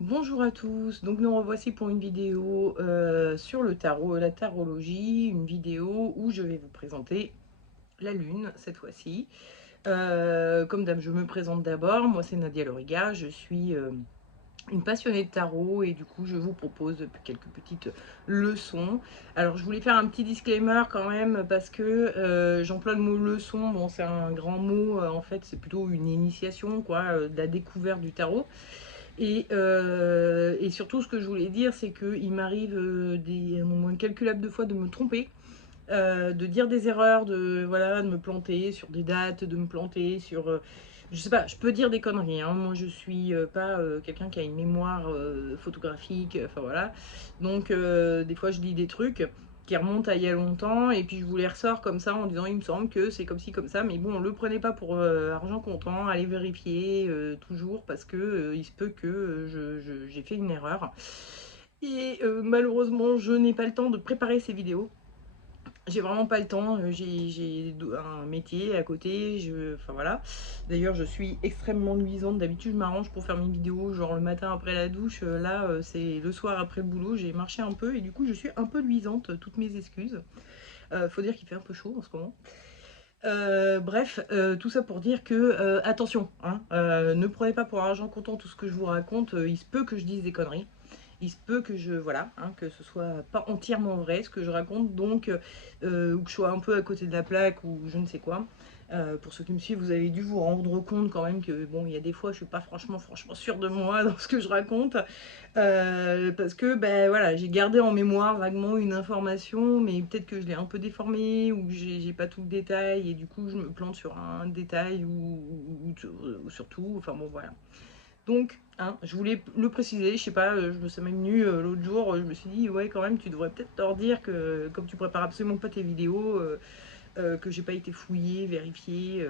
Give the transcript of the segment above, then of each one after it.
Bonjour à tous, donc nous revoici pour une vidéo sur le tarot, la tarologie, une vidéo où je vais vous présenter la lune cette fois-ci. Comme d'hab, je me présente d'abord, moi c'est Nadia Loriga, je suis une passionnée de tarot et du coup je vous propose quelques petites leçons. Alors je voulais faire un petit disclaimer quand même parce que j'emploie le mot leçon, bon c'est un grand mot, en fait c'est plutôt une initiation quoi, de la découverte du tarot. Et surtout, ce que je voulais dire, c'est qu'il m'arrive un nombre incalculable de fois de me tromper, de dire des erreurs, voilà, de me planter sur des dates, de me planter sur... je sais pas, je peux dire des conneries, hein. Moi je suis pas quelqu'un qui a une mémoire photographique, enfin voilà. Donc des fois je dis des trucs qui remontent à il y a longtemps et puis je vous les ressors comme ça en disant il me semble que c'est comme ci comme ça, mais bon, le prenez pas pour argent comptant, allez vérifier toujours parce que il se peut que j'ai fait une erreur. Et malheureusement je n'ai pas le temps de préparer ces vidéos, j'ai vraiment pas le temps, j'ai un métier à côté, enfin voilà. D'ailleurs, je suis extrêmement nuisante. D'habitude, je m'arrange pour faire mes vidéos, genre le matin après la douche. Là, c'est le soir après le boulot. J'ai marché un peu et du coup, je suis un peu nuisante. Toutes mes excuses. Faut dire qu'il fait un peu chaud en ce moment. Bref, tout ça pour dire que, attention, hein, ne prenez pas pour argent comptant tout ce que je vous raconte. Il se peut que je dise des conneries. Il se peut que voilà, hein, que ce soit pas entièrement vrai ce que je raconte, donc, ou que je sois un peu à côté de la plaque ou je ne sais quoi. Pour ceux qui me suivent, vous avez dû vous rendre compte quand même que bon, il y a des fois, je suis pas franchement sûre de moi dans ce que je raconte, parce que ben voilà, j'ai gardé en mémoire vaguement une information, mais peut-être que je l'ai un peu déformée ou que j'ai pas tout le détail et du coup je me plante sur un détail ou sur tout. Enfin bon voilà. Donc, hein, je voulais le préciser, je sais pas, ça m'est venu l'autre jour, je me suis dit, ouais, quand même, tu devrais peut-être leur dire que, comme tu prépares absolument pas tes vidéos, que j'ai pas été fouillée, vérifiée,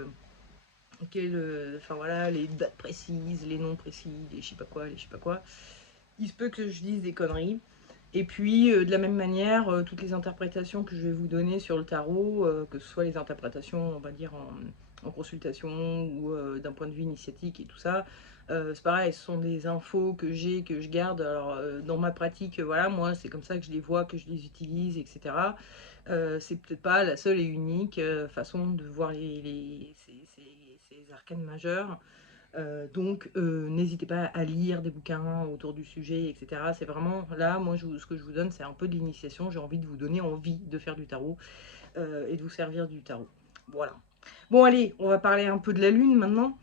enfin voilà, les dates précises, les noms précis, les je sais pas quoi, les je sais pas quoi. Il se peut que je dise des conneries. Et puis, de la même manière, toutes les interprétations que je vais vous donner sur le tarot, que ce soit les interprétations, on va dire, en consultation ou d'un point de vue initiatique et tout ça, c'est pareil, ce sont des infos que j'ai, que je garde. Alors, dans ma pratique, voilà, moi, c'est comme ça que je les vois, que je les utilise, etc. C'est peut-être pas la seule et unique façon de voir ces arcanes majeures. Donc, n'hésitez pas à lire des bouquins autour du sujet, etc. C'est vraiment, là, moi, ce que je vous donne, c'est un peu de l'initiation. J'ai envie de vous donner envie de faire du tarot et de vous servir du tarot. Voilà. Bon, allez, on va parler un peu de la lune maintenant,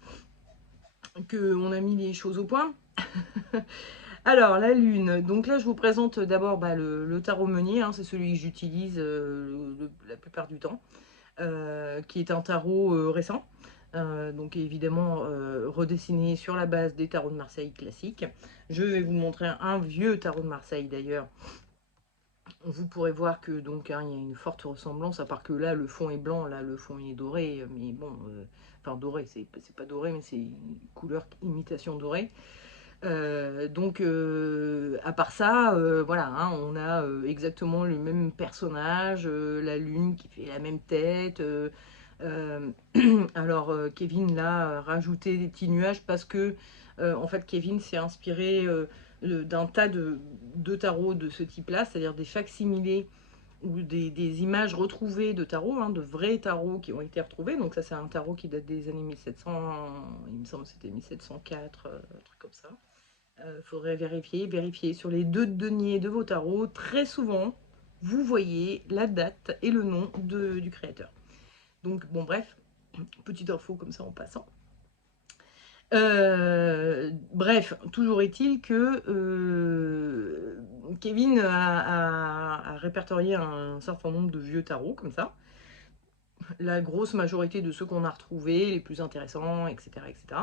qu'on a mis les choses au point. Alors, la lune. Donc là, je vous présente d'abord le tarot meunier, hein, c'est celui que j'utilise la plupart du temps. Qui est un tarot récent, donc évidemment redessiné sur la base des tarots de Marseille classiques. Je vais vous montrer un vieux tarot de Marseille d'ailleurs. Vous pourrez voir que donc hein, il y a une forte ressemblance, à part que là le fond est blanc, là le fond est doré, mais bon, enfin doré, c'est pas doré, mais c'est une couleur imitation dorée. Donc, à part ça, voilà, hein, on a exactement le même personnage, la lune qui fait la même tête. Euh, alors, Kevin l'a rajouté des petits nuages parce que, en fait, Kevin s'est inspiré d'un tas de tarots de ce type-là, c'est-à-dire des facsimilés ou des images retrouvées de tarots, hein, de vrais tarots qui ont été retrouvés. Donc ça, c'est un tarot qui date des années 1700, il me semble que c'était 1704, un truc comme ça. Faudrait vérifier sur les deux deniers de vos tarots. Très souvent, vous voyez la date et le nom du créateur. Donc, bon, bref, petite info comme ça en passant. Bref, toujours est-il que Kevin a répertorié un certain nombre de vieux tarots comme ça. La grosse majorité de ceux qu'on a retrouvés, les plus intéressants, etc. etc.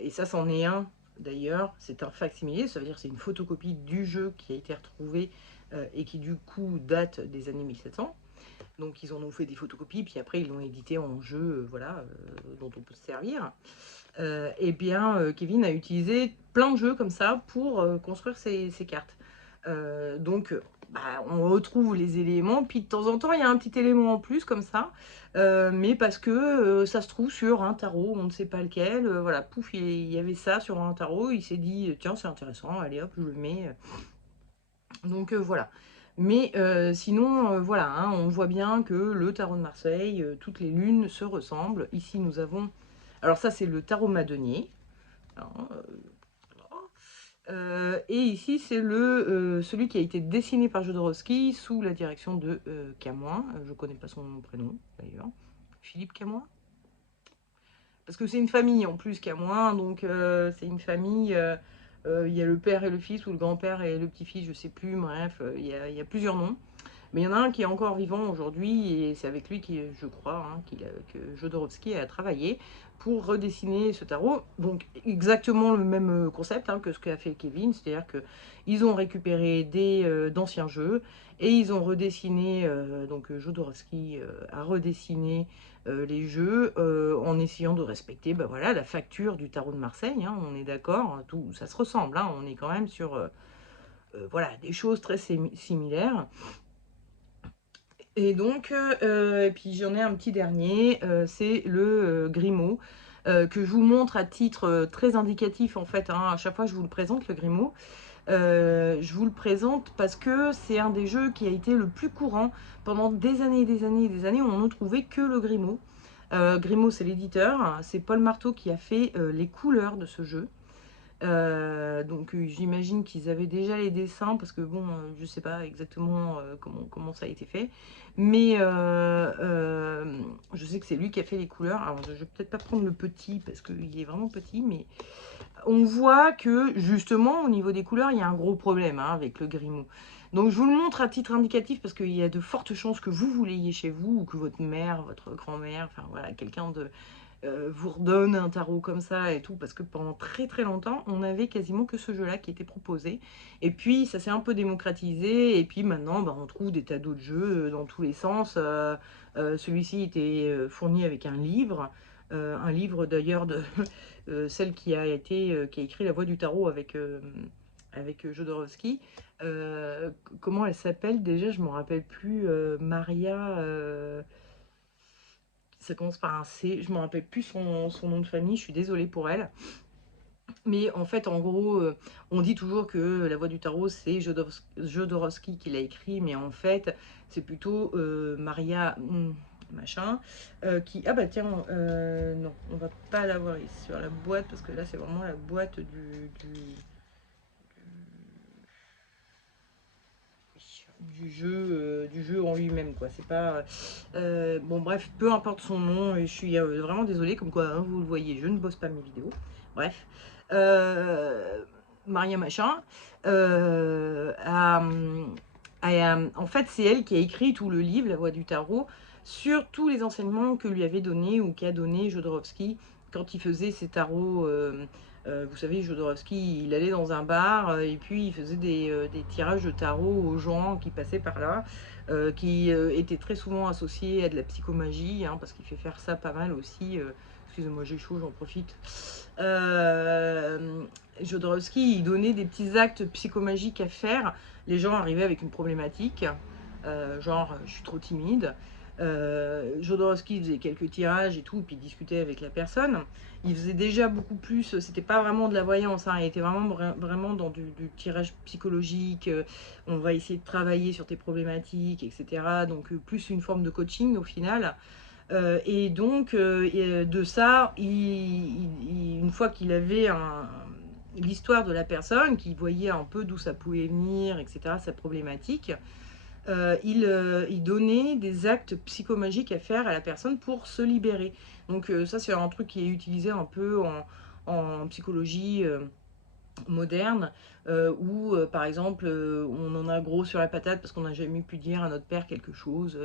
Et ça, c'en est un d'ailleurs, c'est un facsimilé, ça veut dire c'est une photocopie du jeu qui a été retrouvé et qui du coup date des années 1700. Donc ils en ont fait des photocopies, puis après ils l'ont édité en jeu, voilà, dont on peut se servir. Et bien Kevin a utilisé plein de jeux comme ça pour construire ses cartes. Donc on retrouve les éléments, puis de temps en temps, il y a un petit élément en plus comme ça, mais parce que ça se trouve sur un tarot, on ne sait pas lequel, voilà, pouf, il y avait ça sur un tarot, il s'est dit, tiens, c'est intéressant, allez hop, je le mets. Donc voilà. Mais sinon, voilà, hein, on voit bien que le tarot de Marseille, toutes les lunes se ressemblent. Ici, nous avons... Alors ça, c'est le tarot madenier. Alors, et ici, c'est celui qui a été dessiné par Jodorowsky sous la direction de Camoin. Je ne connais pas son prénom, d'ailleurs. Philippe Camoin. Parce que c'est une famille en plus Camoin, donc c'est une famille... il y a le père et le fils, ou le grand-père et le petit-fils, je ne sais plus, bref, il y a plusieurs noms. Mais il y en a un qui est encore vivant aujourd'hui, et c'est avec lui, je crois, hein, que Jodorowsky a travaillé pour redessiner ce tarot. Donc exactement le même concept, hein, que ce qu'a fait Kevin, c'est-à-dire qu'ils ont récupéré d'anciens jeux, et ils ont redessiné, donc Jodorowsky a redessiné les jeux en essayant de respecter voilà, la facture du tarot de Marseille, hein, on est d'accord, tout ça se ressemble, hein, on est quand même sur voilà, des choses très similaires. Et donc, et puis j'en ai un petit dernier, c'est le Grimaud, que je vous montre à titre très indicatif en fait, hein, à chaque fois que je vous le présente, le Grimaud. Je vous le présente parce que c'est un des jeux qui a été le plus courant pendant des années et des années et des années, on ne trouvait que le Grimaud. Grimaud, c'est l'éditeur, c'est Paul Marteau qui a fait les couleurs de ce jeu. Donc j'imagine qu'ils avaient déjà les dessins parce que bon, je sais pas exactement comment ça a été fait, mais je sais que c'est lui qui a fait les couleurs. Alors je vais peut-être pas prendre le petit parce qu'il est vraiment petit, mais on voit que justement au niveau des couleurs il y a un gros problème, hein, avec le Grimaud. Donc je vous le montre à titre indicatif parce qu'il y a de fortes chances que vous l'ayez chez vous, ou que votre mère, votre grand-mère, enfin voilà, quelqu'un de vous redonne un tarot comme ça et tout, parce que pendant très très longtemps, on avait quasiment que ce jeu-là qui était proposé. Et puis, ça s'est un peu démocratisé, et puis maintenant, on trouve des tas d'autres jeux dans tous les sens. Celui-ci était fourni avec un livre d'ailleurs de celle qui a écrit La Voix du Tarot avec Jodorowsky. Comment elle s'appelle déjà? Je ne me rappelle plus. Maria... ça commence par un C, je ne me rappelle plus son nom de famille, je suis désolée pour elle. Mais en fait, en gros, on dit toujours que La Voix du Tarot, c'est Jodorowsky qui l'a écrit, mais en fait, c'est plutôt Maria machin, qui... Ah bah tiens, non, on va pas l'avoir ici sur la boîte, parce que là, c'est vraiment la boîte du jeu en lui-même, quoi. C'est pas... bon, bref, peu importe son nom, et je suis vraiment désolée, comme quoi, hein, vous le voyez, je ne bosse pas mes vidéos. Bref. Maria Machin en fait, c'est elle qui a écrit tout le livre, La Voix du Tarot, sur tous les enseignements que lui avait donné ou qu'a donné Jodorowsky quand il faisait ses tarots. Vous savez, Jodorowsky, il allait dans un bar et puis il faisait des tirages de tarot aux gens qui passaient par là, qui étaient très souvent associés à de la psychomagie, hein, parce qu'il fait faire ça pas mal aussi. Excusez-moi, j'ai chaud, j'en profite. Jodorowsky, il donnait des petits actes psychomagiques à faire. Les gens arrivaient avec une problématique, genre je suis trop timide. Jodorowsky faisait quelques tirages et tout, puis discutait avec la personne. Il faisait déjà beaucoup plus, c'était pas vraiment de la voyance, hein, il était vraiment dans du tirage psychologique. On va essayer de travailler sur tes problématiques, etc. Donc plus une forme de coaching au final. Et donc de ça, une fois qu'il avait l'histoire de la personne, qu'il voyait un peu d'où ça pouvait venir, etc., sa problématique, il donnait des actes psychomagiques à faire à la personne pour se libérer. Donc ça, c'est un truc qui est utilisé un peu en psychologie moderne, où par exemple on en a gros sur la patate parce qu'on n'a jamais pu dire à notre père quelque chose,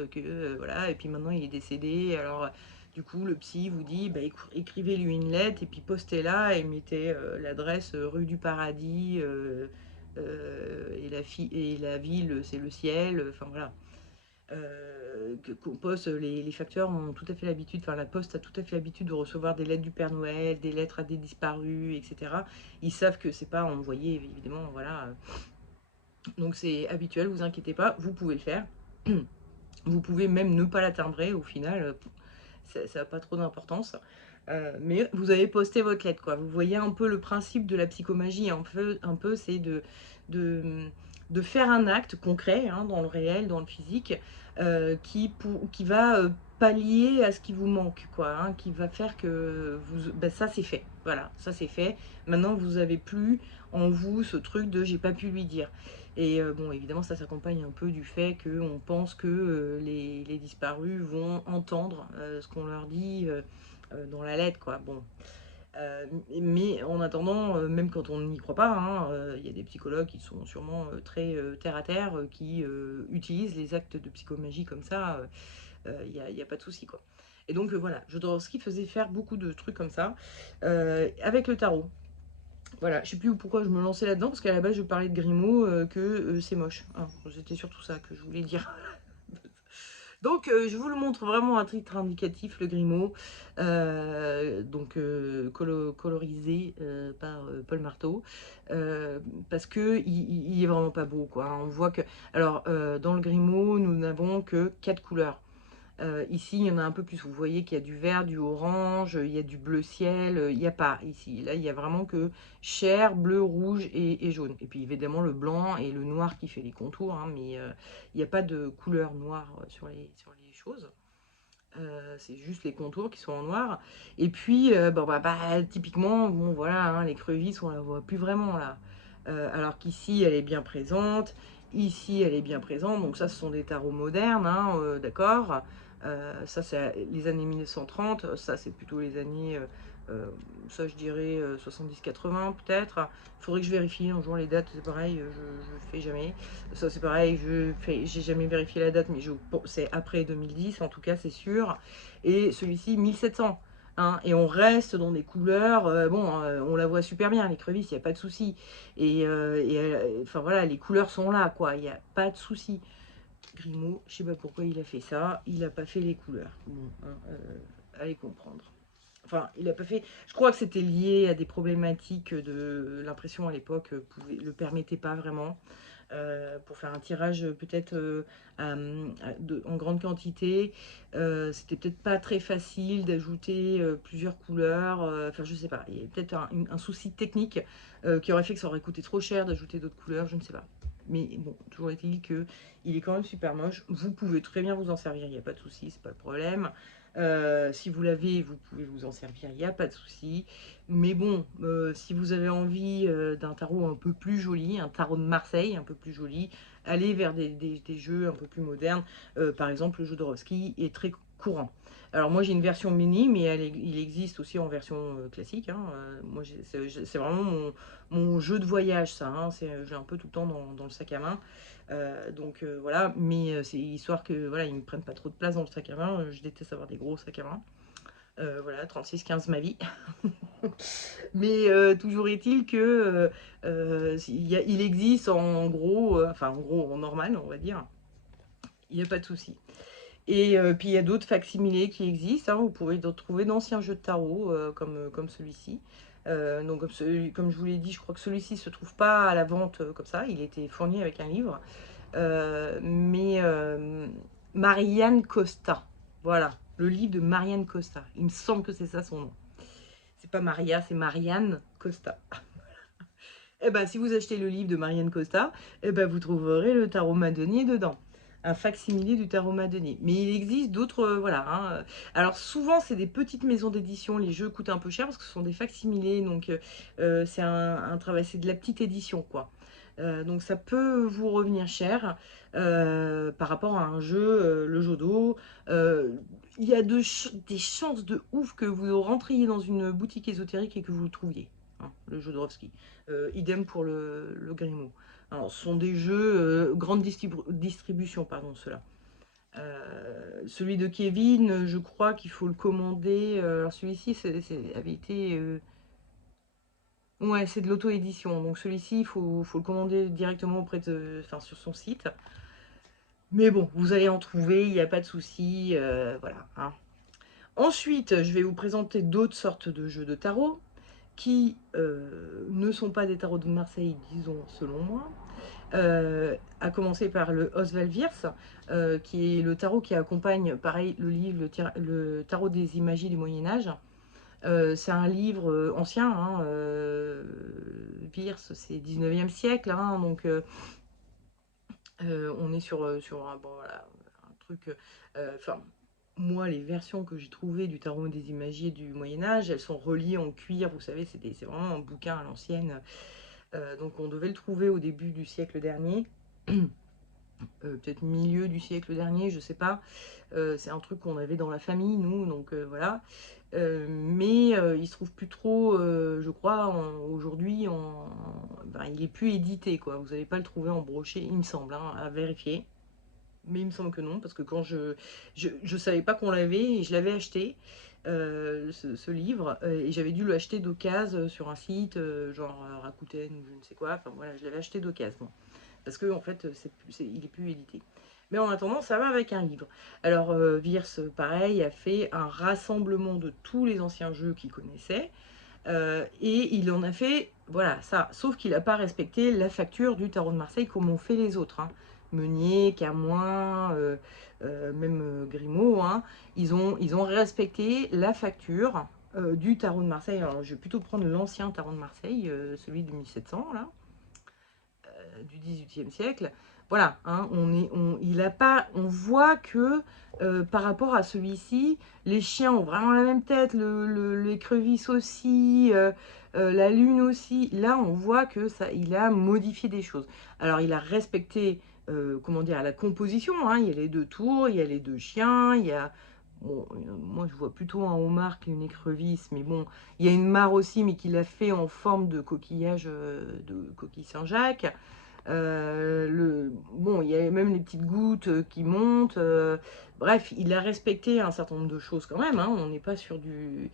voilà, et puis maintenant il est décédé, alors du coup le psy vous dit écrivez-lui une lettre et puis postez-la et mettez l'adresse rue du Paradis, et la ville c'est le ciel, enfin voilà. Qu'on poste, les facteurs ont tout à fait l'habitude, enfin la poste a tout à fait l'habitude de recevoir des lettres du Père Noël, des lettres à des disparus, etc. Ils savent que c'est pas envoyé, évidemment, voilà, Donc c'est habituel, vous inquiétez pas, vous pouvez le faire. Vous pouvez même ne pas la timbrer au final, ça n'a pas trop d'importance. Mais vous avez posté votre lettre, quoi. Vous voyez un peu le principe de la psychomagie, un peu c'est de, de faire un acte concret, hein, dans le réel, dans le physique, qui va pallier à ce qui vous manque, quoi, hein, qui va faire que vous, ben, ça c'est fait. Voilà, ça c'est fait. Maintenant, vous avez plus en vous ce truc de j'ai pas pu lui dire. Et bon, évidemment, ça s'accompagne un peu du fait qu'on pense que les disparus vont entendre ce qu'on leur dit dans la lettre, quoi. Bon. Mais en attendant, même quand on n'y croit pas, hein, il y a des psychologues qui sont sûrement très terre à terre, qui utilisent les actes de psychomagie comme ça, il n'y a pas de souci, quoi. Et donc voilà, Jodorowsky faisait faire beaucoup de trucs comme ça, avec le tarot. Voilà, je sais plus pourquoi je me lançais là-dedans, parce qu'à la base je parlais de Grimaud, que c'est moche. Hein, c'était surtout ça que je voulais dire. Donc je vous le montre vraiment à titre indicatif, le Grimaud, donc colorisé par Paul Marteau, parce que il est vraiment pas beau, quoi. On voit que, alors dans le Grimaud, nous n'avons que 4 couleurs. Ici, il y en a un peu plus. Vous voyez qu'il y a du vert, du orange, il y a du bleu ciel. Il n'y a pas ici. Là, il y a vraiment que chair, bleu, rouge et jaune. Et puis évidemment le blanc et le noir qui fait les contours. Hein, mais il n'y a pas de couleur noire sur les choses. C'est juste les contours qui sont en noir. Et puis, bon, typiquement, bon, voilà, hein, l'écrevisse, on la voit plus vraiment là. Alors qu'ici, elle est bien présente. Ici, elle est bien présente. Donc ça, ce sont des tarots modernes, hein, d'accord. Ça, c'est les années 1930. Ça, c'est plutôt les années, euh, ça, je dirais 70-80 peut-être. Il faudrait que je vérifie un jour les dates. C'est pareil, je fais jamais. Ça, c'est pareil, j'ai jamais vérifié la date, mais bon, c'est après 2010, en tout cas, c'est sûr. Et celui-ci, 1700. Hein, et on reste dans des couleurs, bon, on la voit super bien, l'écrevisse, il n'y a pas de souci. Enfin voilà, les couleurs sont là, quoi, il n'y a pas de souci. Grimaud, je sais pas pourquoi il a fait ça, il n'a pas fait les couleurs. Bon, hein, allez comprendre. Enfin, il a pas fait. Je crois que c'était lié à des problématiques de l'impression à l'époque, le permettait pas vraiment. Pour faire un tirage peut-être en grande quantité. C'était peut-être pas très facile d'ajouter plusieurs couleurs. Enfin, je sais pas. Il y a peut-être un souci technique qui aurait fait que ça aurait coûté trop cher d'ajouter d'autres couleurs. Je ne sais pas. Mais bon, toujours est-il que il est quand même super moche. Vous pouvez très bien vous en servir, il n'y a pas de souci, c'est pas le problème. Si vous l'avez, vous pouvez vous en servir, il n'y a pas de souci. Mais bon, si vous avez envie d'un tarot un peu plus joli, un tarot de Marseille un peu plus joli, allez vers des jeux un peu plus modernes. Par exemple, le Jodorowsky est très courant. Alors moi j'ai une version mini, mais il existe aussi en version classique. Hein. Moi c'est vraiment mon jeu de voyage, ça. Hein. J'ai un peu tout le temps dans le sac à main. Donc voilà, mais c'est histoire que voilà, ils ne me prennent pas trop de place dans le sac à main. Je déteste avoir des gros sacs à main. Voilà, 36-15 ma vie. Mais toujours est-il que il existe en gros, enfin en gros, en normal, on va dire. Il n'y a pas de souci. Et puis il y a d'autres facsimilés qui existent. Hein, vous pouvez trouver d'anciens jeux de tarot comme celui-ci. Donc comme je vous l'ai dit, je crois que celui-ci ne se trouve pas à la vente comme ça. Il était fourni avec un livre. Mais Marianne Costa. Voilà, le livre de Marianne Costa. Il me semble que c'est ça son nom. C'est pas Maria, c'est Marianne Costa. Eh ben, si vous achetez le livre de Marianne Costa, eh ben, vous trouverez le tarot madonier dedans. Un facsimilé du tarot madonier. Mais il existe d'autres, voilà. Hein. Alors souvent, c'est des petites maisons d'édition. Les jeux coûtent un peu cher parce que ce sont des facsimilés. Donc, c'est un travail, c'est de la petite édition, quoi. Donc, ça peut vous revenir cher par rapport à un jeu, le Jodo. Il y a des chances de ouf que vous rentriez dans une boutique ésotérique et que vous le trouviez. Hein, le Jodorowsky. Idem pour le Grimaud. Alors, ce sont des jeux grande distribution, pardon, ceux-là. Celui de Kevin, je crois qu'il faut le commander. Alors celui-ci avait été... Ouais, c'est de l'auto-édition. Donc celui-ci, faut le commander directement enfin, sur son site. Mais bon, vous allez en trouver, il n'y a pas de souci. Voilà. Hein. Ensuite, je vais vous présenter d'autres sortes de jeux de tarot. qui ne sont pas des tarots de Marseille, disons, selon moi. À commencer par le Oswald Wirth, qui est le tarot qui accompagne, pareil, le livre, le tarot des imagiers du Moyen-Âge. C'est un livre ancien, hein, Wirth, c'est 19e siècle, hein, donc on est sur un, bon, voilà, un truc. Enfin, moi, les versions que j'ai trouvées du tarot des imagiers du Moyen-Âge, elles sont reliées en cuir, vous savez, c'est vraiment un bouquin à l'ancienne. Donc on devait le trouver au début du siècle dernier. Peut-être milieu du siècle dernier, je sais pas. C'est un truc qu'on avait dans la famille, nous, donc voilà. Mais il se trouve plus trop, je crois, aujourd'hui, ben, il est plus édité, quoi. Vous n'allez pas le trouver en brochet, il me semble, hein, à vérifier. Mais il me semble que non, parce que quand je savais pas qu'on l'avait, et je l'avais acheté, ce livre, et j'avais dû l'acheter d'occasion sur un site, genre Rakuten ou je ne sais quoi. Enfin voilà, je l'avais acheté d'occasion, moi. Parce que en fait, il est plus édité. Mais en attendant, ça va avec un livre. Alors, Wirth, pareil, a fait un rassemblement de tous les anciens jeux qu'il connaissait. Et il en a fait, voilà, ça. Sauf qu'il n'a pas respecté la facture du tarot de Marseille comme ont fait les autres, hein. Meunier, Camoin, même Grimaud, hein. Ils ont respecté la facture du tarot de Marseille. Alors, je vais plutôt prendre l'ancien tarot de Marseille, celui de 1700, là, du XVIIIe siècle. Voilà, hein, il a pas, on voit que par rapport à celui-ci, les chiens ont vraiment la même tête, l'écrevisse aussi, la lune aussi. Là, on voit que ça, il a modifié des choses. Alors, il a respecté, comment dire, la composition, hein. Il y a les deux tours, il y a les deux chiens, il y a, bon, moi je vois plutôt un homard qu'une écrevisse, mais bon, il y a une mare aussi, mais qu'il a fait en forme de coquillage, de coquille Saint-Jacques. Bon, il y a même les petites gouttes qui montent. Bref, il a respecté un certain nombre de choses quand même, hein. On n'est pas sur du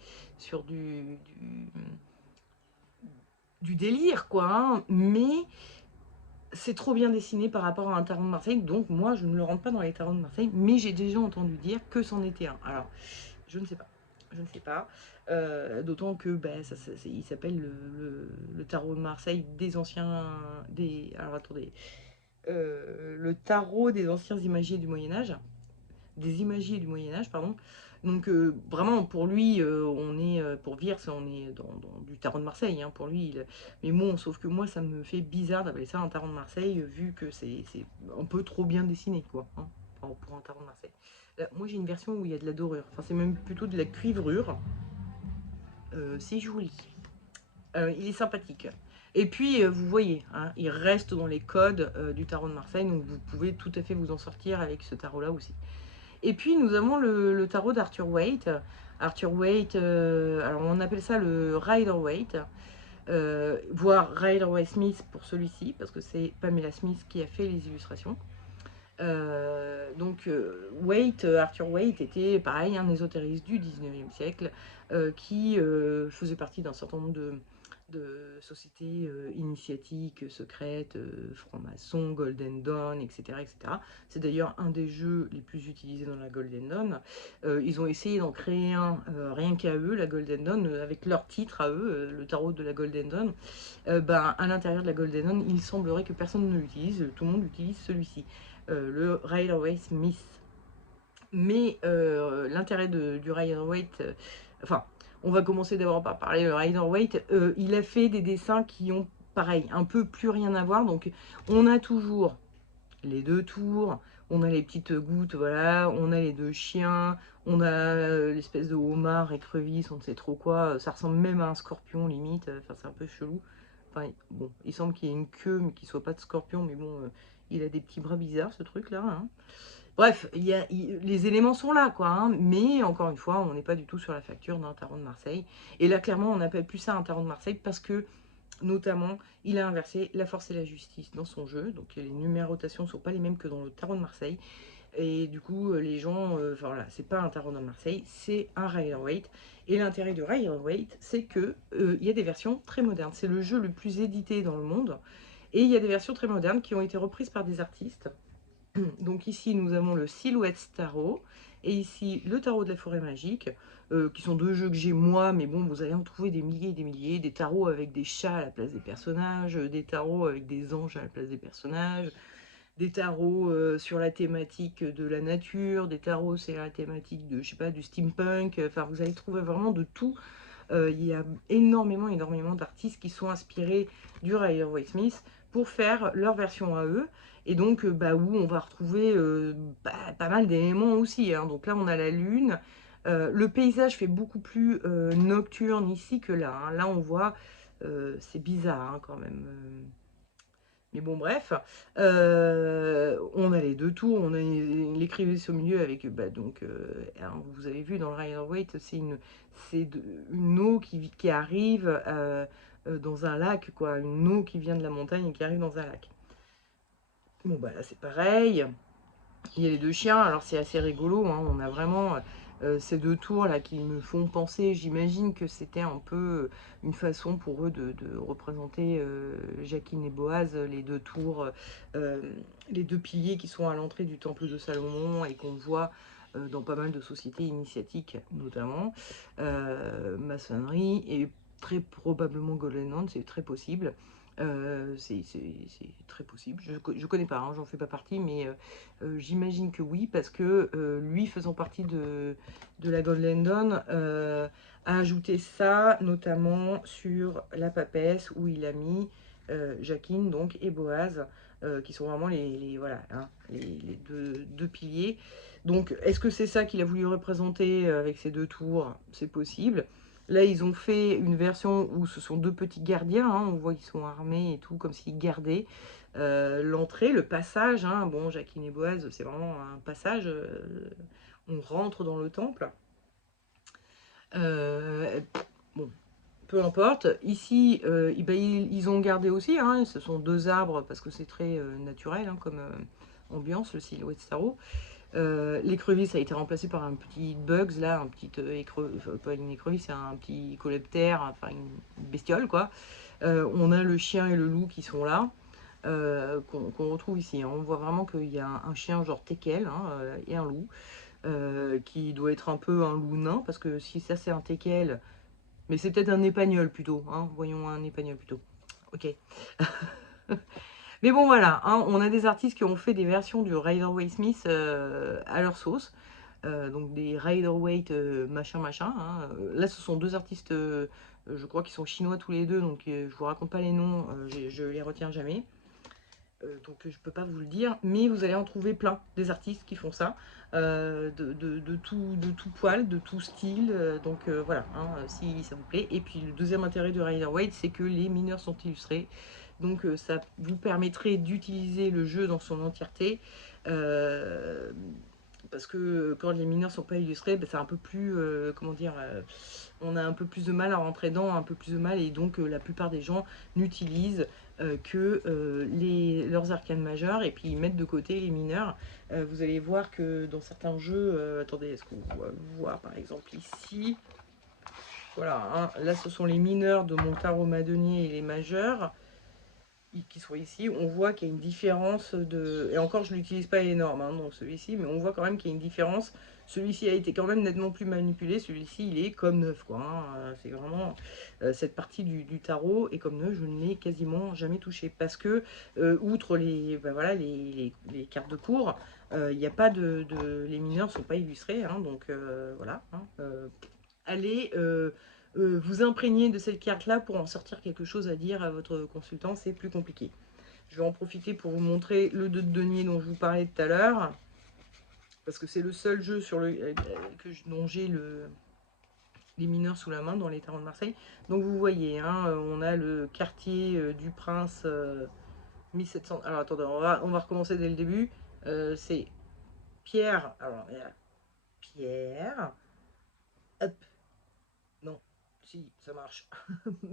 délire, quoi, hein. Mais c'est trop bien dessiné par rapport à un tarot de Marseille. Donc moi, je ne le rentre pas dans les tarots de Marseille. Mais j'ai déjà entendu dire que c'en était un. Alors, je ne sais pas. Je ne sais pas. D'autant que ben, il s'appelle le tarot de Marseille des anciens... alors attendez. Le tarot des anciens imagiers du Moyen-Âge, des imagiers du Moyen-Âge, pardon. Donc vraiment, pour lui, on est, pour Wirth, on est dans du tarot de Marseille, hein, pour lui. Mais bon, sauf que moi, ça me fait bizarre d'appeler ça un tarot de Marseille, vu que c'est un peu trop bien dessiné, quoi, hein, pour un tarot de Marseille. Là, moi, j'ai une version où il y a de la dorure. Enfin, c'est même plutôt de la cuivrure. C'est joli. Il est sympathique. Et puis, vous voyez, hein, il reste dans les codes du tarot de Marseille, donc vous pouvez tout à fait vous en sortir avec ce tarot-là aussi. Et puis, nous avons le tarot d'Arthur Waite. Arthur Waite, alors on appelle ça le Rider-Waite, voire Rider-Waite-Smith pour celui-ci, parce que c'est Pamela Smith qui a fait les illustrations. Donc, Arthur Waite était pareil, un ésotériste du 19e siècle qui faisait partie d'un certain nombre de sociétés initiatiques, secrètes, francs-maçons, Golden Dawn, etc. etc. C'est d'ailleurs un des jeux les plus utilisés dans la Golden Dawn. Ils ont essayé d'en créer un rien qu'à eux, la Golden Dawn, avec leur titre à eux, le tarot de la Golden Dawn. Ben, à l'intérieur de la Golden Dawn, il semblerait que personne ne l'utilise, tout le monde utilise celui-ci, le Rider-Waite-Smith. Mais l'intérêt du Rider-Waite, enfin, on va commencer d'abord par parler de Rider-Waite. Il a fait des dessins qui ont, pareil, un peu plus rien à voir. Donc, on a toujours les deux tours, on a les petites gouttes, voilà, on a les deux chiens, on a l'espèce de homard, écrevisse, on ne sait trop quoi. Ça ressemble même à un scorpion, limite. Enfin, c'est un peu chelou. Enfin, bon, il semble qu'il y ait une queue, mais qu'il ne soit pas de scorpion. Mais bon, il a des petits bras bizarres, ce truc-là, hein. Bref, les éléments sont là, quoi, hein, mais encore une fois, on n'est pas du tout sur la facture d'un tarot de Marseille. Et là, clairement, on n'appelle plus ça un tarot de Marseille parce que, notamment, il a inversé la force et la justice dans son jeu. Donc, les numérotations ne sont pas les mêmes que dans le tarot de Marseille. Et du coup, les gens, enfin voilà, c'est pas un tarot de Marseille, c'est un Rider-Waite. Et l'intérêt de Rider-Waite, c'est que il y a des versions très modernes. C'est le jeu le plus édité dans le monde. Et il y a des versions très modernes qui ont été reprises par des artistes. Donc ici, nous avons le Silhouette Tarot et ici, le Tarot de la Forêt Magique. qui sont 2 jeux que j'ai moi, mais bon, vous allez en trouver des milliers et des milliers, des tarots avec des chats à la place des personnages, des tarots avec des anges à la place des personnages, des tarots sur la thématique de la nature, des tarots sur la thématique de, je sais pas, du steampunk, enfin, vous allez trouver vraiment de tout. Il y a énormément, énormément d'artistes qui sont inspirés du Rider-Waite-Smith pour faire leur version à eux. Et donc, bah, où on va retrouver pas mal d'éléments aussi, hein. Donc là, on a la lune. Le paysage fait beaucoup plus nocturne ici que là, hein. Là, on voit, c'est bizarre hein, quand même. Mais bon, bref, on a les 2 tours, on a l'écrivisse au milieu avec, bah, donc, hein, vous avez vu dans le Rider-Waite, une eau qui arrive dans un lac, quoi, une eau qui vient de la montagne et qui arrive dans un lac. Bon, bah là, c'est pareil. Il y a les 2 chiens, alors c'est assez rigolo, hein, on a vraiment ces 2 tours là qui me font penser, j'imagine que c'était un peu une façon pour eux de représenter Jacqueline et Boaz, les 2 tours, euh, les 2 piliers qui sont à l'entrée du temple de Salomon et qu'on voit dans pas mal de sociétés initiatiques notamment, maçonnerie et très probablement Golden Hand, c'est très possible. C'est très possible, je connais pas, hein, j'en fais pas partie, mais j'imagine que oui, parce que lui, faisant partie de la Golden Dawn, a ajouté ça, notamment sur la papesse, où il a mis Jacqueline donc, et Boaz, qui sont vraiment voilà, hein, les deux piliers. Donc, est-ce que c'est ça qu'il a voulu représenter avec ces 2 tours? C'est possible. Là, ils ont fait une version où ce sont 2 petits gardiens, hein, on voit qu'ils sont armés et tout, comme s'ils gardaient l'entrée, le passage, hein. Bon, Jacqueline et Boaz, c'est vraiment un passage, on rentre dans le temple. Bon, peu importe. Ici, ils ont gardé aussi, hein, ce sont 2 arbres, parce que c'est très naturel hein, comme ambiance, le silhouette Starro. L'écrevisse a été remplacée par un petit bugs, là, un petit enfin, pas une écrevisse, c'est un petit coleptère, enfin une bestiole, quoi. On a le chien et le loup qui sont là. Qu'on retrouve ici, hein. On voit vraiment qu'il y a un chien genre teckel hein, et un loup qui doit être un peu un loup nain parce que si ça c'est un teckel, mais c'est peut-être un épagnol plutôt, hein. Voyons un épagnol plutôt. Ok. Mais bon voilà, hein, on a des artistes qui ont fait des versions du Rider-Waite-Smith à leur sauce. Donc des Rider-Waite machin machin, hein. Là ce sont 2 artistes, je crois qu'ils sont chinois tous les 2, donc je vous raconte pas les noms, je les retiens jamais. Donc je peux pas vous le dire, mais vous allez en trouver plein des artistes qui font ça, de tout poil, de tout style, donc voilà, hein, si ça vous plaît. Et puis le deuxième intérêt de Rider-Waite, c'est que les mineurs sont illustrés, donc ça vous permettrait d'utiliser le jeu dans son entièreté, parce que quand les mineurs sont pas illustrés, ben, c'est un peu plus, comment dire, on a un peu plus de mal à rentrer dedans, un peu plus de mal, et donc la plupart des gens n'utilisent que leurs arcanes majeures, et puis ils mettent de côté les mineurs. Vous allez voir que dans certains jeux, attendez, est-ce qu'on va voir par exemple ici, voilà, hein, là ce sont les mineurs de mon tarot madonier et les majeurs qui sont ici, on voit qu'il y a une différence de... Et encore, je ne l'utilise pas énorme, hein, donc celui-ci, mais on voit quand même qu'il y a une différence. Celui-ci a été quand même nettement plus manipulé, celui-ci, il est comme neuf, quoi, hein. C'est vraiment... cette partie du tarot, et comme neuf, je ne l'ai quasiment jamais touché. Parce que, outre ben voilà, les cartes de cours, il n'y a pas les mineurs ne sont pas illustrés, hein, donc voilà. Hein, allez... vous imprégner de cette carte-là pour en sortir quelque chose à dire à votre consultant, c'est plus compliqué. Je vais en profiter pour vous montrer le 2 de denier dont je vous parlais tout à l'heure, parce que c'est le seul jeu dont j'ai les mineurs sous la main dans les tarots de Marseille. Donc vous voyez, hein, on a le quartier du prince 1700. Alors attendez, on va recommencer dès le début. C'est Pierre. Alors, il y a Pierre. Hop. Non, si, ça marche.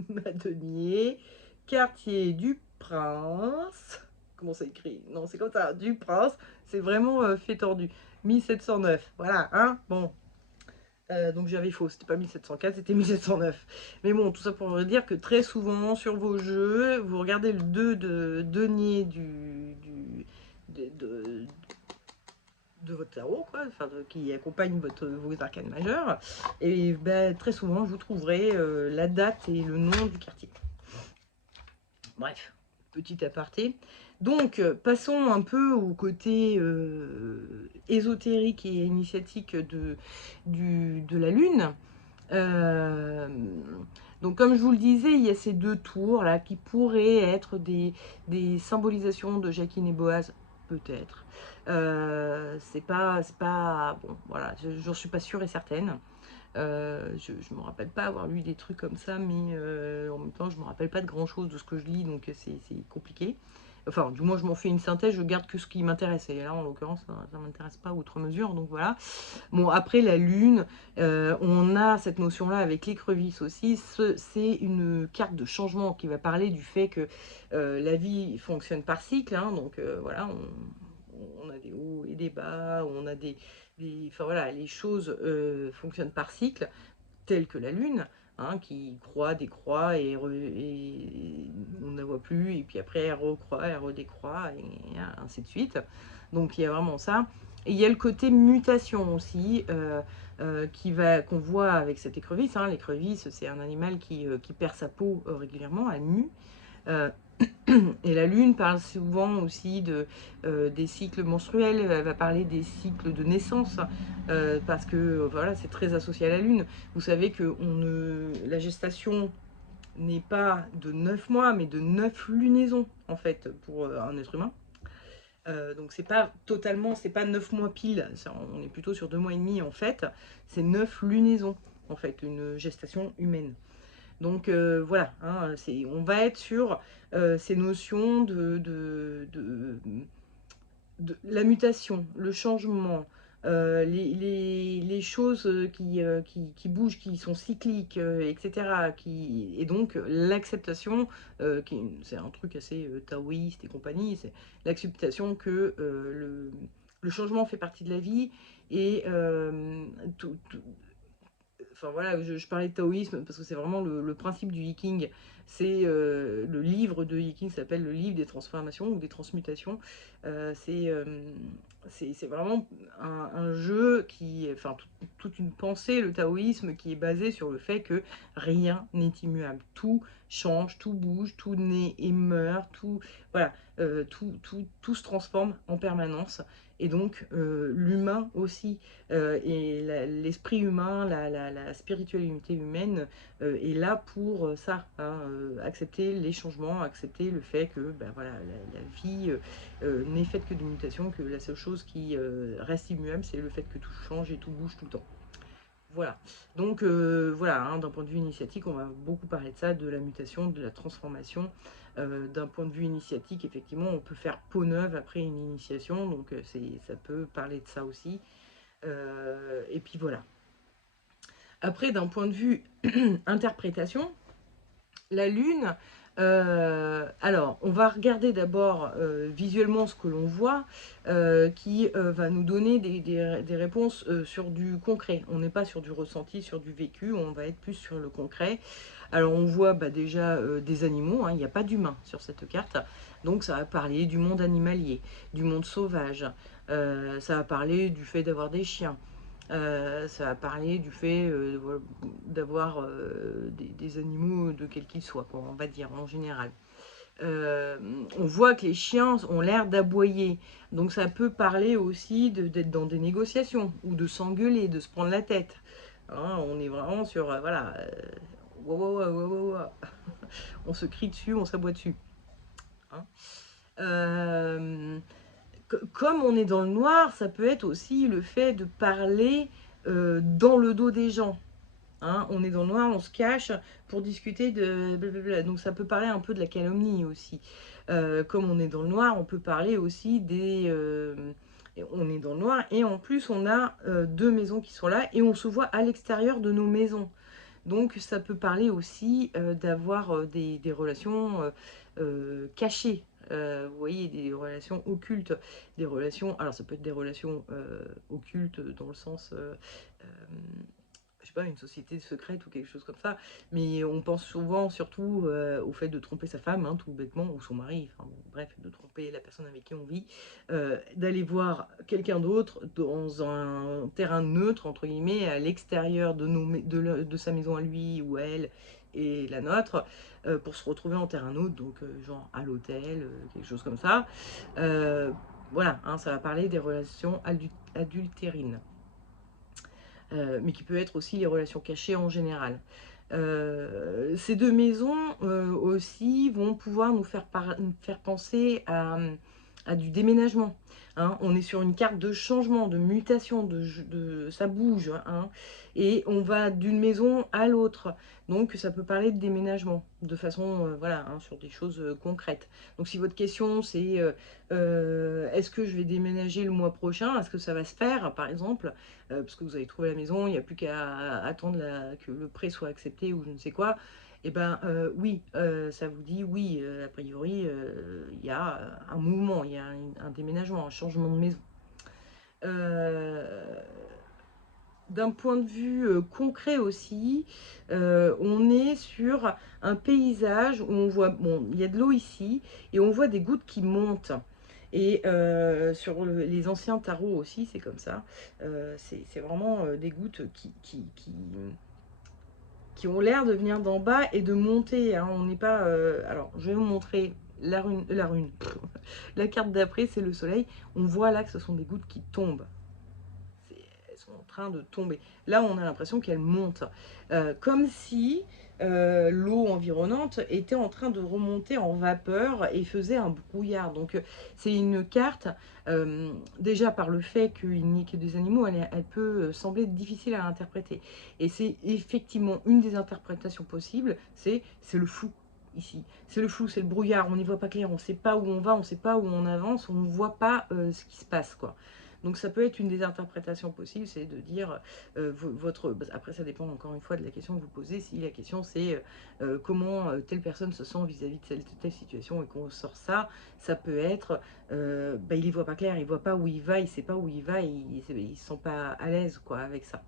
Madenier, quartier du Prince. Comment ça écrit? Non, c'est comme ça, du Prince. C'est vraiment fait tordu. 1709, voilà, hein. Bon, donc j'avais faux, c'était pas 1704, c'était 1709. Mais bon, tout ça pour vous dire que très souvent sur vos jeux, vous regardez le 2 de denier de votre tarot, quoi, enfin, qui accompagne vos arcanes majeures. Et ben, très souvent, vous trouverez la date et le nom du quartier. Bref, petit aparté. Donc, passons un peu au côté ésotérique et initiatique de la Lune. Euh, donc, comme je vous le disais, il y a ces deux tours là qui pourraient être des symbolisations de Jacqueline et Boaz, peut-être. C'est pas, bon, voilà, j'en suis pas sûre et certaine. Je ne me rappelle pas avoir lu des trucs comme ça, mais en même temps, je ne me rappelle pas de grand chose de ce que je lis, donc c'est compliqué. Enfin, du moins, je m'en fais une synthèse, je garde que ce qui m'intéresse. Et là, en l'occurrence, ça ne m'intéresse pas outre mesure, donc voilà. Bon, après, la Lune, on a cette notion-là avec l'écrevisse aussi. C'est une carte de changement qui va parler du fait que la vie fonctionne par cycle. Hein, donc voilà, on a des hauts et des bas, on a enfin voilà, les choses fonctionnent par cycle, telles que la Lune, hein, qui croît, décroît, et on ne la voit plus, et puis après elle recroît, elle redécroît, et ainsi de suite. Donc il y a vraiment ça. Et il y a le côté mutation aussi, qu'on voit avec cette écrevisse. Hein. L'écrevisse, c'est un animal qui perd sa peau régulièrement, elle mue. Euh, et la Lune parle souvent aussi des cycles menstruels, elle va parler des cycles de naissance, parce que voilà, c'est très associé à la Lune. Vous savez que la gestation n'est pas de 9 mois, mais de 9 lunaisons, en fait, pour un être humain. Donc c'est pas 9 mois pile, on est plutôt sur 2 mois et demi en fait, c'est 9 lunaisons, en fait, une gestation humaine. Donc voilà, hein, on va être sur ces notions de la mutation, le changement, les choses qui bougent, qui sont cycliques, etc. Et donc l'acceptation, c'est un truc assez taoïste et compagnie, c'est l'acceptation que le changement fait partie de la vie et enfin voilà, je parlais de taoïsme parce que c'est vraiment le principe du Yiking. C'est le livre de Yiking s'appelle le livre des transformations ou des transmutations. Euh, c'est euh, c'est vraiment un jeu enfin toute une pensée, le taoïsme, qui est basé sur le fait que rien n'est immuable. Tout change, tout bouge, tout naît et meurt, voilà, tout se transforme en permanence. Et donc l'humain aussi et l'esprit humain, la spiritualité humaine est là pour ça, hein, accepter les changements, accepter le fait que ben, voilà, la vie n'est faite que de mutations, que la seule chose qui reste immuable, c'est le fait que tout change et tout bouge tout le temps. Voilà. Donc voilà, hein, d'un point de vue initiatique, on va beaucoup parler de ça, de la mutation, de la transformation. D'un point de vue initiatique, effectivement, on peut faire peau neuve après une initiation, donc ça peut parler de ça aussi. Et puis voilà. Après, d'un point de vue interprétation, la Lune, alors on va regarder d'abord visuellement ce que l'on voit, qui va nous donner des réponses sur du concret. On n'est pas sur du ressenti, sur du vécu, on va être plus sur le concret. Alors on voit bah, déjà des animaux, hein, il n'y a pas d'humains sur cette carte, donc ça va parler du monde animalier, du monde sauvage, ça va parler du fait d'avoir des chiens. Ça va parler du fait d'avoir des animaux de quel qu'ils soient, quoi, on va dire en général. Euh, on voit que les chiens ont l'air d'aboyer. Donc ça peut parler aussi d'être dans des négociations ou de s'engueuler, de se prendre la tête. Hein, on est vraiment sur, voilà, wow, wow, wow, wow, wow. On se crie dessus, on s'aboie dessus. Hein. Euh, Comme on est dans le noir, ça peut être aussi le fait de parler dans le dos des gens. Hein, on est dans le noir, on se cache pour discuter de blablabla. Donc ça peut parler un peu de la calomnie aussi. Comme on est dans le noir, on peut parler aussi on est dans le noir et en plus on a deux maisons qui sont là et on se voit à l'extérieur de nos maisons. Donc ça peut parler aussi d'avoir des relations cachées. Vous voyez, des relations occultes, des relations. Alors ça peut être des relations occultes dans le sens, pas, une société secrète ou quelque chose comme ça. Mais on pense souvent surtout au fait de tromper sa femme, hein, tout bêtement, ou son mari, enfin bon, bref, de tromper la personne avec qui on vit, d'aller voir quelqu'un d'autre dans un terrain neutre, entre guillemets, à l'extérieur de sa maison à lui ou à elle et la nôtre, pour se retrouver en terrain neutre, donc genre à l'hôtel, quelque chose comme ça. Euh, voilà, hein, ça va parler des relations adultérines, mais qui peut être aussi les relations cachées en général. Ces deux maisons aussi vont pouvoir nous faire penser à du déménagement. Hein. On est sur une carte de changement, de mutation, ça bouge. Hein, et on va d'une maison à l'autre. Donc ça peut parler de déménagement, de façon, voilà, hein, sur des choses concrètes. Donc si votre question c'est est-ce que je vais déménager le mois prochain, est-ce que ça va se faire par exemple, parce que vous avez trouvé la maison, il n'y a plus qu'à attendre que le prêt soit accepté ou je ne sais quoi, et ben oui, ça vous dit oui, a priori, il y a un mouvement, il y a un déménagement, un changement de maison. Euh, D'un point de vue concret aussi, on est sur un paysage où on voit, bon, il y a de l'eau ici, et on voit des gouttes qui montent. Et sur les anciens tarots aussi, c'est comme ça. C'est vraiment des gouttes qui ont l'air de venir d'en bas et de monter. Hein. On n'est pas. Alors, je vais vous montrer la carte d'après, c'est le soleil. On voit là que ce sont des gouttes qui tombent. Elles sont en train de tomber. Là, on a l'impression qu'elles montent. Comme si l'eau environnante était en train de remonter en vapeur et faisait un brouillard. Donc, c'est une carte, déjà par le fait qu'il n'y ait que des animaux, elle peut sembler difficile à interpréter. Et c'est effectivement une des interprétations possibles, c'est le flou. Ici, c'est le flou, c'est le brouillard, on n'y voit pas clair, on ne sait pas où on va, on ne sait pas où on avance, on ne voit pas ce qui se passe, quoi. Donc ça peut être une des interprétations possibles, c'est de dire Après ça dépend encore une fois de la question que vous posez. Si la question c'est comment telle personne se sent vis-à-vis de telle situation et qu'on sort ça, ça peut être il y voit pas clair, il voit pas où il va, il sait pas où il va, il se sent pas à l'aise quoi avec ça.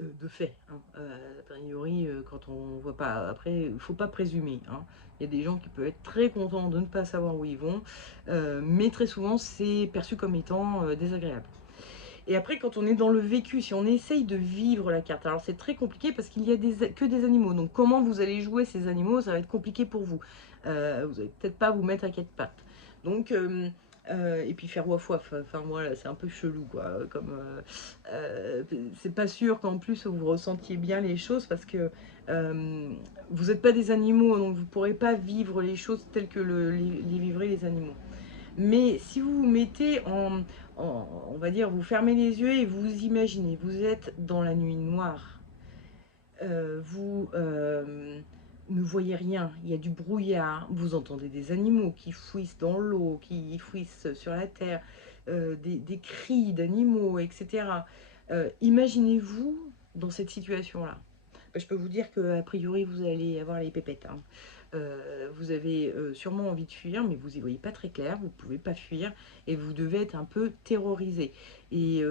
De fait, hein. A priori, quand on voit pas, après, il faut pas présumer. Hein. Il y a des gens qui peuvent être très contents de ne pas savoir où ils vont, mais très souvent c'est perçu comme étant désagréable. Et après, quand on est dans le vécu, si on essaye de vivre la carte, alors c'est très compliqué parce qu'il y a que des animaux. Donc comment vous allez jouer ces animaux, ça va être compliqué pour vous. Vous n'allez peut-être pas vous mettre à quatre pattes. Donc, et puis faire waf waf, enfin moi c'est un peu chelou quoi. C'est pas sûr qu'en plus vous ressentiez bien les choses parce que vous n'êtes pas des animaux, donc vous ne pourrez pas vivre les choses telles que les vivraient les animaux. Mais si vous vous mettez on va dire, vous fermez les yeux et vous imaginez, vous êtes dans la nuit noire, vous ne voyez rien, il y a du brouillard, vous entendez des animaux qui fouissent dans l'eau, qui fouissent sur la terre, des cris d'animaux, etc. Imaginez-vous dans cette situation-là. Je peux vous dire qu'a priori, vous allez avoir les pépettes. Hein. Vous avez sûrement envie de fuir, mais vous n'y voyez pas très clair, vous ne pouvez pas fuir, et vous devez être un peu terrorisé. Et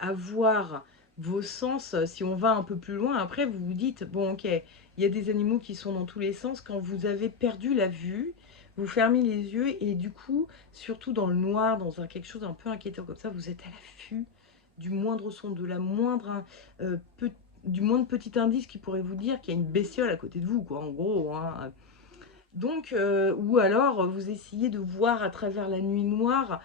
avoir vos sens, si on va un peu plus loin, après vous vous dites, bon ok, il y a des animaux qui sont dans tous les sens, quand vous avez perdu la vue, vous fermez les yeux, et du coup, surtout dans le noir, dans quelque chose un peu inquiétant comme ça, vous êtes à l'affût du moindre son, de la moindre du moindre petit indice qui pourrait vous dire qu'il y a une bestiole à côté de vous, quoi, en gros. Hein. Donc, ou alors, vous essayez de voir à travers la nuit noire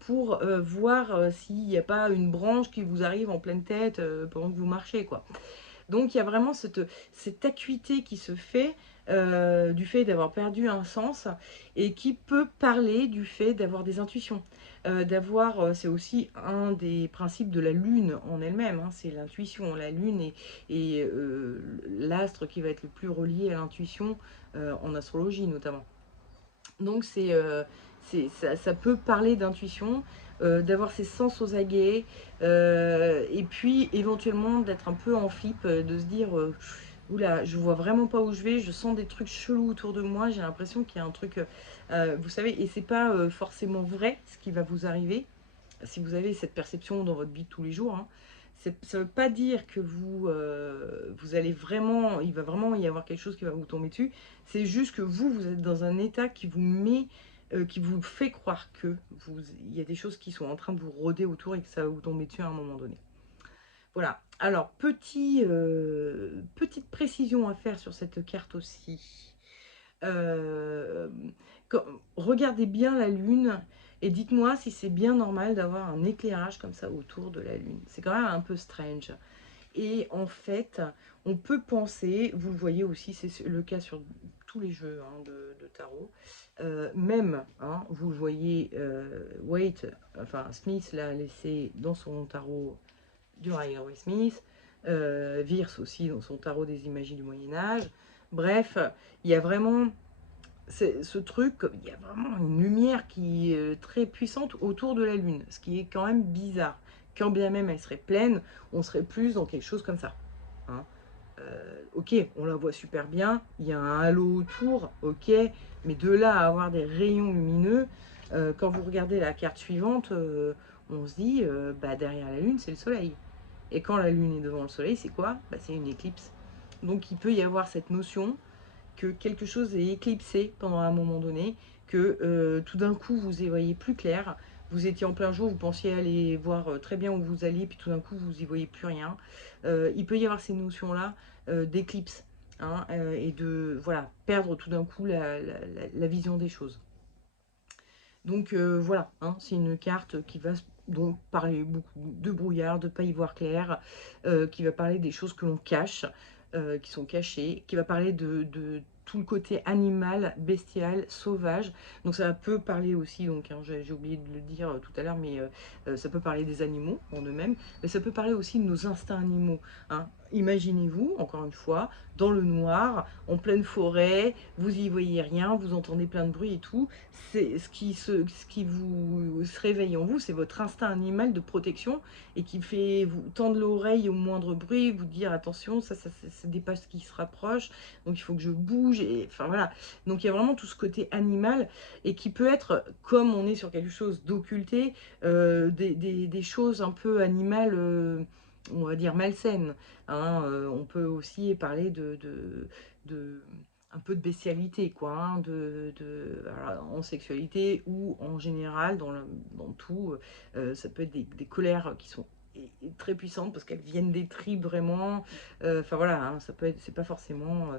pour voir s'il n'y a pas une branche qui vous arrive en pleine tête pendant que vous marchez, quoi. Donc, il y a vraiment cette acuité qui se fait du fait d'avoir perdu un sens et qui peut parler du fait d'avoir des intuitions. C'est aussi un des principes de la lune en elle-même, hein, c'est l'intuition. La lune est l'astre qui va être le plus relié à l'intuition en astrologie notamment. Donc ça peut parler d'intuition, d'avoir ses sens aux aguets, et puis éventuellement d'être un peu en flip, de se dire oula, je vois vraiment pas où je vais, je sens des trucs chelous autour de moi, j'ai l'impression qu'il y a un truc, vous savez, et c'est pas forcément vrai ce qui va vous arriver, si vous avez cette perception dans votre vie de tous les jours, hein, Ça ne veut pas dire que vous allez vraiment, il va vraiment y avoir quelque chose qui va vous tomber dessus. C'est juste que vous êtes dans un état qui vous met, qui vous fait croire que il y a des choses qui sont en train de vous rôder autour et que ça va vous tomber dessus à un moment donné. Voilà. Alors, petite précision à faire sur cette carte aussi. Euh, Regardez bien la lune et dites-moi si c'est bien normal d'avoir un éclairage comme ça autour de la lune. C'est quand même un peu strange. Et en fait, on peut penser, vous le voyez aussi, c'est le cas sur tous les jeux hein, de tarot, même, hein, vous le voyez, Waite, enfin Smith l'a laissé dans son tarot du Rider-Waite-Smith, Wirth aussi dans son tarot des images du Moyen-Âge. Bref, il y a vraiment ce truc, il y a vraiment une lumière qui est très puissante autour de la Lune, ce qui est quand même bizarre. Quand bien même elle serait pleine, on serait plus dans quelque chose comme ça. Hein. Ok, on la voit super bien, il y a un halo autour, ok, mais de là à avoir des rayons lumineux, quand vous regardez la carte suivante, on se dit, bah, derrière la Lune, c'est le Soleil. Et quand la Lune est devant le Soleil, c'est quoi? Bah, c'est une éclipse. Donc il peut y avoir cette notion que quelque chose est éclipsé pendant un moment donné, que tout d'un coup vous y voyez plus clair, vous étiez en plein jour, vous pensiez aller voir très bien où vous alliez, puis tout d'un coup vous y voyez plus rien. Il peut y avoir ces notions-là d'éclipse, hein, et de voilà, perdre tout d'un coup la vision des choses. Donc voilà, hein, c'est une carte qui va donc parler beaucoup de brouillard, de pas y voir clair, qui va parler des choses que l'on cache, qui sont cachées, qui va parler de tout le côté animal, bestial, sauvage. Donc ça peut parler aussi, donc hein, j'ai oublié de le dire tout à l'heure, mais ça peut parler des animaux en eux-mêmes, mais ça peut parler aussi de nos instincts animaux. Hein. Imaginez-vous, encore une fois, dans le noir, en pleine forêt, vous y voyez rien, vous entendez plein de bruit et tout. C'est ce qui vous se réveille en vous, c'est votre instinct animal de protection et qui fait vous tendre l'oreille au moindre bruit, vous dire attention, ça dépasse ce qui se rapproche, donc il faut que je bouge. Et, enfin voilà. Donc il y a vraiment tout ce côté animal et qui peut être, comme on est sur quelque chose d'occulté, des choses un peu animales. On va dire malsaines. Hein. On peut aussi parler de un peu de bestialité, quoi, hein, voilà, en sexualité ou en général dans tout. Ça peut être des colères qui sont très puissantes parce qu'elles viennent des tripes vraiment. Enfin voilà, hein, ça peut être, c'est pas forcément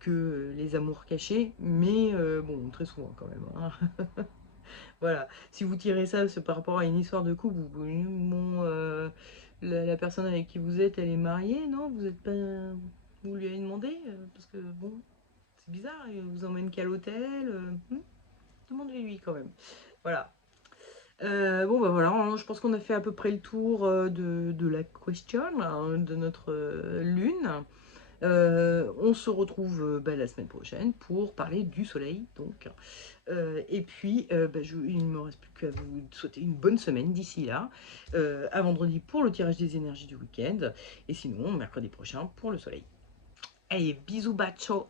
que les amours cachés, mais bon, très souvent quand même. Hein. Voilà, si vous tirez ça, c'est par rapport à une histoire de couple, vous pouvez, bon, la personne avec qui vous êtes, elle est mariée, non? Vous êtes pas, vous lui avez demandé, parce que bon, c'est bizarre, il vous emmène qu'à l'hôtel, demandez-lui quand même. Voilà. Bon bah voilà, hein, je pense qu'on a fait à peu près le tour de la question, hein, de notre lune. On se retrouve bah, la semaine prochaine pour parler du soleil. Donc. Et puis, bah, il ne me reste plus qu'à vous souhaiter une bonne semaine d'ici là. À vendredi pour le tirage des énergies du week-end. Et sinon, mercredi prochain pour le soleil. Allez, bisous, bacho.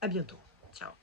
À bientôt. Ciao.